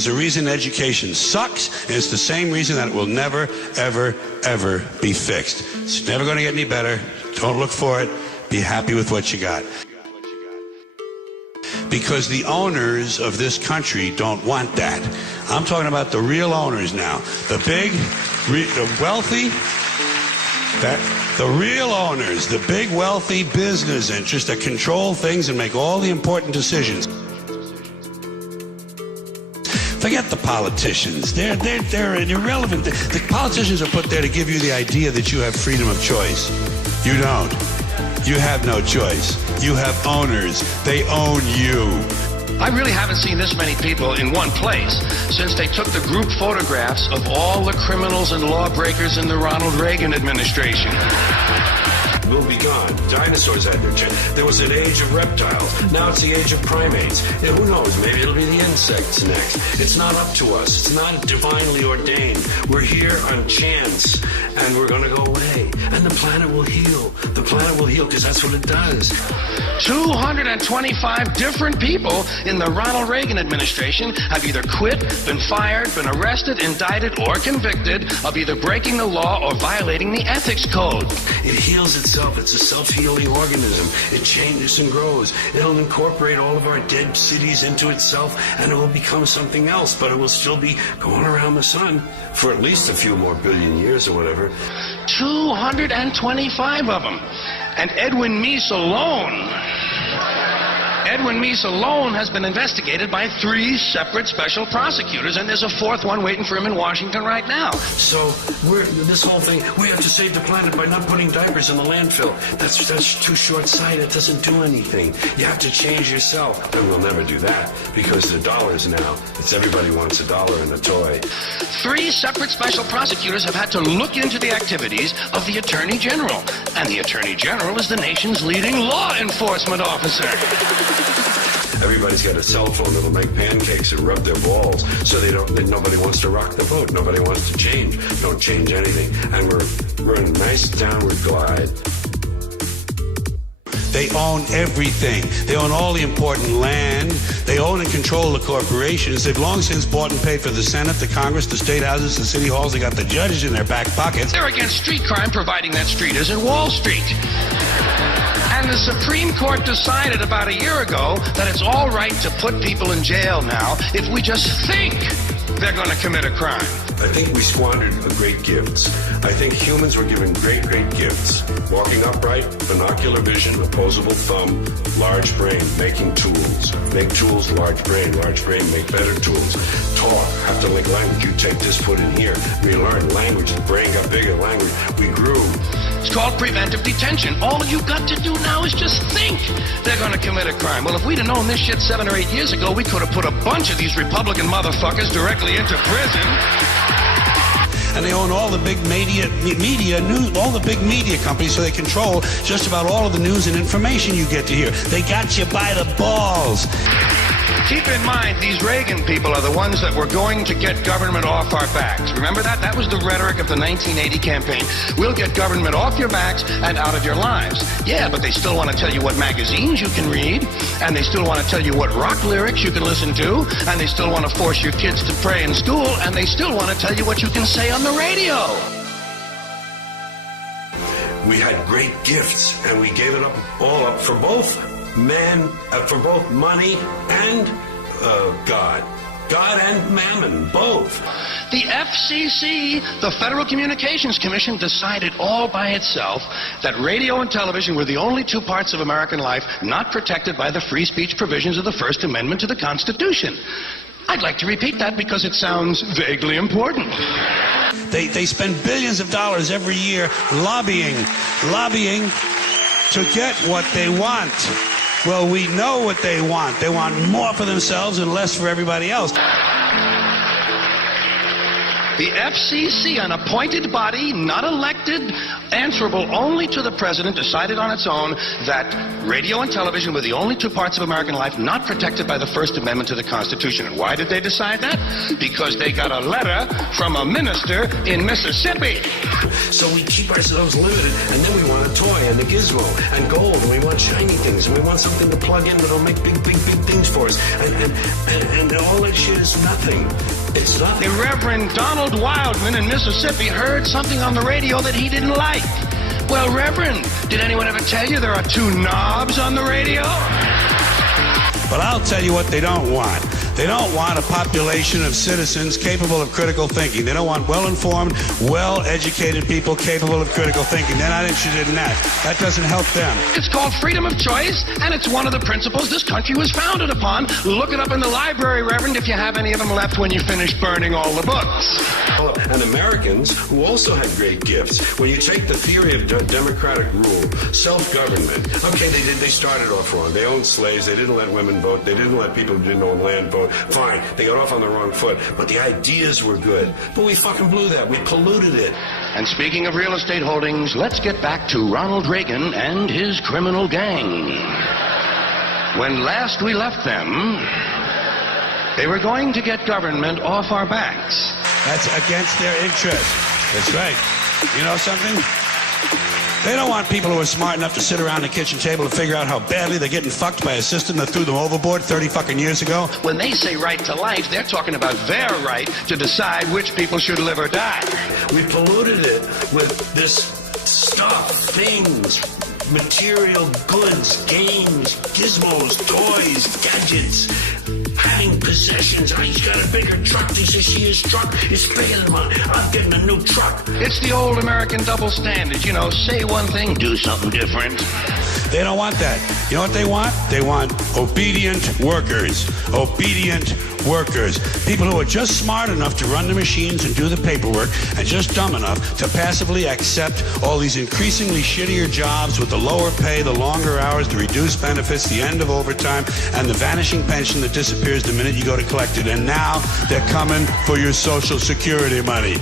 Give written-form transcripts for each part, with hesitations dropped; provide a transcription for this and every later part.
There's a reason education sucks, and it's the same reason that it will never, ever, ever be fixed. It's never going to get any better. Don't look for it. Be happy with what you got. Because the owners of this country don't want that. I'm talking about the real owners now. The big, the wealthy, the real owners, the big wealthy business interests that control things and make all the important decisions. Forget the politicians. They're irrelevant. The politicians are put there to give you the idea that you have freedom of choice. You don't. You have no choice. You have owners. They own you. I really haven't seen this many people in one place since they took the group photographs of all the criminals and lawbreakers in the Ronald Reagan administration. Will be gone. Dinosaurs had their chance. There was an age of reptiles. Now it's the age of primates. And who knows? Maybe it'll be the insects next. It's not up to us. It's not divinely ordained. We're here on chance, and we're going to go away. And the planet will heal. The planet will heal because that's what it does. 225 different people in the Ronald Reagan administration have either quit, been fired, been arrested, indicted, or convicted of either breaking the law or violating the ethics code. It heals itself. It's a self-healing organism. It changes and grows. It'll incorporate all of our dead cities into itself, and it will become something else, but it will still be going around the sun for at least a few more billion years or whatever. 225 of them. And Edwin Meese alone has been investigated by 3 separate special prosecutors, and there's a 4th one waiting for him in Washington right now. So this whole thing, we have to save the planet by not putting diapers in the landfill. That's too short-sighted. It doesn't do anything. You have to change yourself. And we'll never do that because the dollars now, it's everybody wants a dollar and a toy. 3 separate special prosecutors have had to look into the activities of the Attorney General. And the Attorney General is the nation's leading law enforcement officer. Everybody's got a cell phone that'll make pancakes and rub their balls, so nobody wants to rock the boat. Nobody wants to change. Don't change anything. And we're in a nice downward glide. They own everything. They own all the important land. They own and control the corporations. They've long since bought and paid for the Senate, the Congress, the state houses, the city halls. They got the judges in their back pockets. They're against street crime, providing that street isn't Wall Street. And the Supreme Court decided about a year ago that it's all right to put people in jail now if we just think they're going to commit a crime. I think we squandered great gifts. I think humans were given great, great gifts. Walking upright, binocular vision, opposable thumb, large brain, making tools. Make tools, large brain, make better tools. Talk, have to link language. You take this, put in here. We learned language, the brain got bigger, language. We grew. It's called preventive detention. All you've got to do now is just think they're going to commit a crime. Well, if we'd have known this shit 7 or 8 years ago, we could have put a bunch of these Republican motherfuckers directly into prison. And they own all the big all the big media companies, so they control just about all of the news and information you get to hear. They got you by the balls. Keep in mind, these Reagan people are the ones that were going to get government off our backs. Remember that? That was the rhetoric of the 1980 campaign. We'll get government off your backs and out of your lives. Yeah, but they still want to tell you what magazines you can read, and they still want to tell you what rock lyrics you can listen to, and they still want to force your kids to pray in school, and they still want to tell you what you can say on the radio. We had great gifts, and we gave it all up for both for both money and God and mammon, both. The FCC, the Federal Communications Commission, decided all by itself that radio and television were the only 2 parts of American life not protected by the free speech provisions of the First Amendment to the Constitution. I'd like to repeat that because it sounds vaguely important. They spend billions of dollars every year lobbying to get what they want. Well, we know what they want. They want more for themselves and less for everybody else. The FCC, an appointed body, not elected, answerable only to the president, decided on its own that radio and television were the only 2 parts of American life not protected by the First Amendment to the Constitution. And why did they decide that? Because they got a letter from a minister in Mississippi. So we keep ourselves limited, and then we want a toy and a gizmo and gold, and we want shiny things, and we want something to plug in that'll make big things for us. And all that shit is nothing. It's nothing. The Reverend Donald Wildman in Mississippi heard something on the radio that he didn't like. Well, Reverend, did anyone ever tell you there are two knobs on the radio? But I'll tell you what they don't want. They don't want a population of citizens capable of critical thinking. They don't want well-informed, well-educated people capable of critical thinking. They're not interested in that. That doesn't help them. It's called freedom of choice, and it's one of the principles this country was founded upon. Look it up in the library, Reverend, if you have any of them left when you finish burning all the books. And Americans who also had great gifts. When you take the theory of democratic rule, self-government, okay, they started off wrong. They owned slaves. They didn't let women vote. They didn't let people who didn't own land vote. Fine, they got off on the wrong foot, but the ideas were good. But we fucking blew that. We polluted it. And speaking of real estate holdings, let's get back to Ronald Reagan and his criminal gang. When last we left them, they were going to get government off our backs. That's against their interest. That's right. You know something? They don't want people who are smart enough to sit around the kitchen table and figure out how badly they're getting fucked by a system that threw them overboard 30 fucking years ago. When they say right to life, they're talking about their right to decide which people should live or die. We polluted it with this stuff, things, material goods, games, gizmos, toys, gadgets, having possessions. Oh, he's got a bigger truck. He says his truck is bigger than mine. I'm getting a new truck. It's the old American double standard. You know, say one thing, do something different. They don't want that. You know what they want? They want obedient workers. Obedient workers. People who are just smart enough to run the machines and do the paperwork and just dumb enough to passively accept all these increasingly shittier jobs with the lower pay, the longer hours, the reduced benefits, the end of overtime, and the vanishing pension that disappears the minute you go to collect it. And now they're coming for your Social Security money.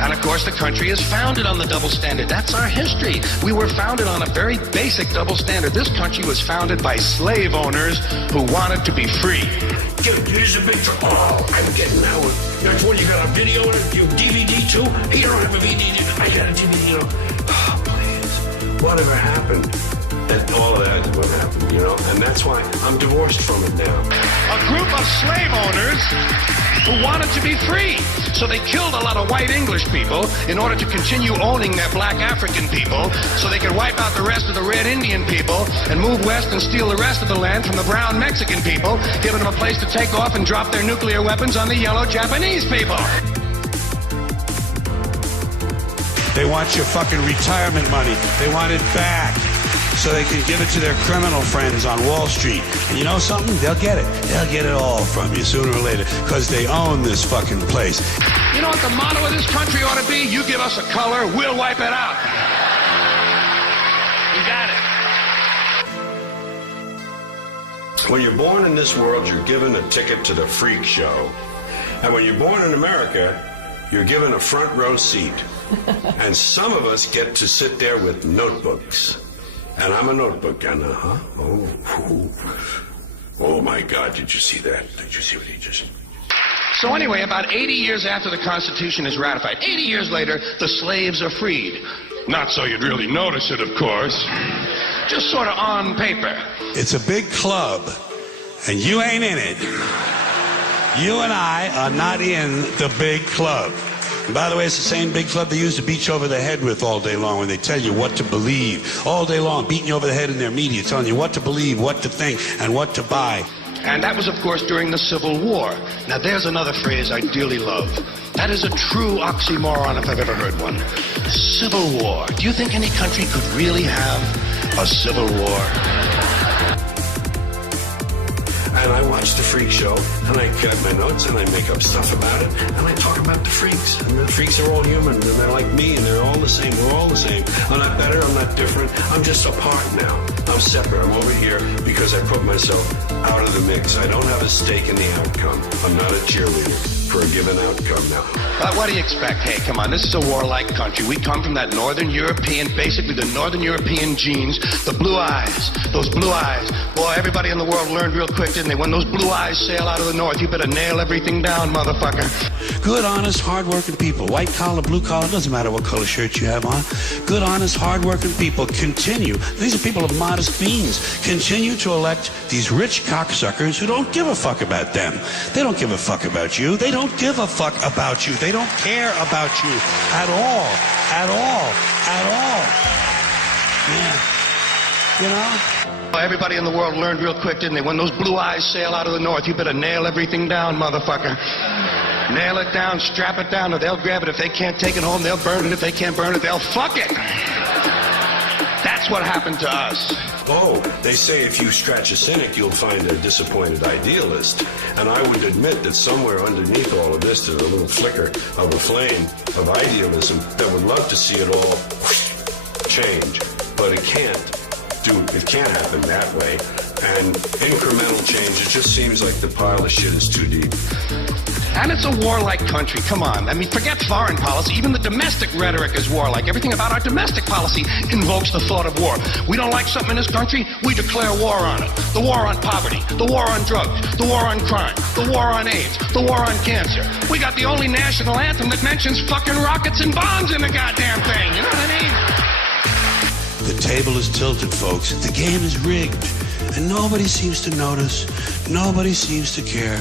And of course, the country is founded on the double standard. That's our history. We were founded on a very basic double standard. This country was founded by slave owners who wanted to be free. Here's a big truck. Oh, I'm getting that one. That's what you got a video in it? You DVD too? Hey, you don't have a DVD. I got a DVD, you know. Oh, please. Whatever happened? And all of that is what happened, you know? And that's why I'm divorced from it now. A group of slave owners who wanted to be free. So they killed a lot of white English people in order to continue owning their black African people so they could wipe out the rest of the red Indian people and move west and steal the rest of the land from the brown Mexican people, giving them a place to take off and drop their nuclear weapons on the yellow Japanese people. They want your fucking retirement money. They want it back so they can give it to their criminal friends on Wall Street. And you know something? They'll get it. They'll get it all from you sooner or later because they own this fucking place. You know what the motto of this country ought to be? You give us a color, we'll wipe it out. You got it. When you're born in this world, you're given a ticket to the freak show. And when you're born in America, you're given a front row seat. And some of us get to sit there with notebooks. And I'm a notebook guy now, huh? Oh my God, did you see that? Did you see what he just... So anyway, about 80 years after the Constitution is ratified, 80 years later, the slaves are freed. Not so you'd really notice it, of course. Just sort of on paper. It's a big club, and you ain't in it. You and I are not in the big club. And by the way, it's the same big club they use to beat you over the head with all day long when they tell you what to believe. All day long, beating you over the head in their media, telling you what to believe, what to think, and what to buy. And that was, of course, during the Civil War. Now, there's another phrase I dearly love. That is a true oxymoron if I've ever heard one. Civil War. Do you think any country could really have a civil war? And I watch the freak show, and I cut my notes, and I make up stuff about it, and I talk about the freaks. And the freaks are all human, and they're like me, and they're all the same. We're all the same. I'm not better. I'm not different. I'm just apart now. I'm separate. I'm over here because I put myself out of the mix. I don't have a stake in the outcome. I'm not a cheerleader for a given outcome now. But what do you expect? Hey, come on, this is a warlike country. We come from that Northern European, basically the Northern European genes, the blue eyes, those blue eyes. Boy, everybody in the world learned real quick, didn't they? When those blue eyes sail out of the north, you better nail everything down, motherfucker. Good, honest, hard-working people. White collar, blue collar, doesn't matter what color shirt you have on. Good, honest, hard-working people continue. These are people of modest means. Continue to elect these rich cocksuckers who don't give a fuck about them. They don't give a fuck about you. They don't give a fuck about you. They don't care about you at all. At all. At all. Yeah. You know? Everybody in the world learned real quick, didn't they? When those blue eyes sail out of the north, you better nail everything down, motherfucker. Nail it down, strap it down, or they'll grab it. If they can't take it home, they'll burn it. If they can't burn it, they'll fuck it. That's what happened to us. Oh, they say if you scratch a cynic, you'll find a disappointed idealist. And I would admit that somewhere underneath all of this, there's a little flicker of a flame of idealism that would love to see it all change. But it can't happen that way. And incremental change, it just seems like the pile of shit is too deep. And it's a warlike country. Come on. I mean, forget foreign policy. Even the domestic rhetoric is warlike. Everything about our domestic policy invokes the thought of war. We don't like something in this country, we declare war on it. The war on poverty, the war on drugs, the war on crime, the war on AIDS, the war on cancer. We got the only national anthem that mentions fucking rockets and bombs in the goddamn thing. You know what I mean? The table is tilted, folks. The game is rigged. And nobody seems to notice. Nobody seems to care.